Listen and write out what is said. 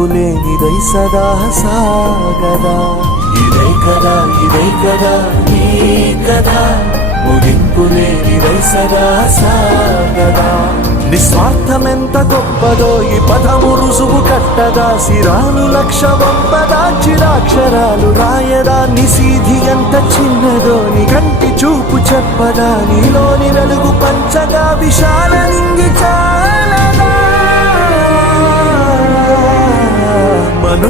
మదింపులేనిదై సదా సాగదా. ఇదై కదా నీ కదా, ముగింపులేనిదై సదా సాగదా. నిస్వార్థమెంత గొప్పదో ఈ పదము రుజువు కట్టదా. శిరాలు లక్ష వంపదా, చిరాక్షరాలు రాయదా. నిశీధి ఎంత చిన్నదో నీ కంటి చూపు చెప్పదా. నీలోని వెలుగు పంచగా విశాల నింగి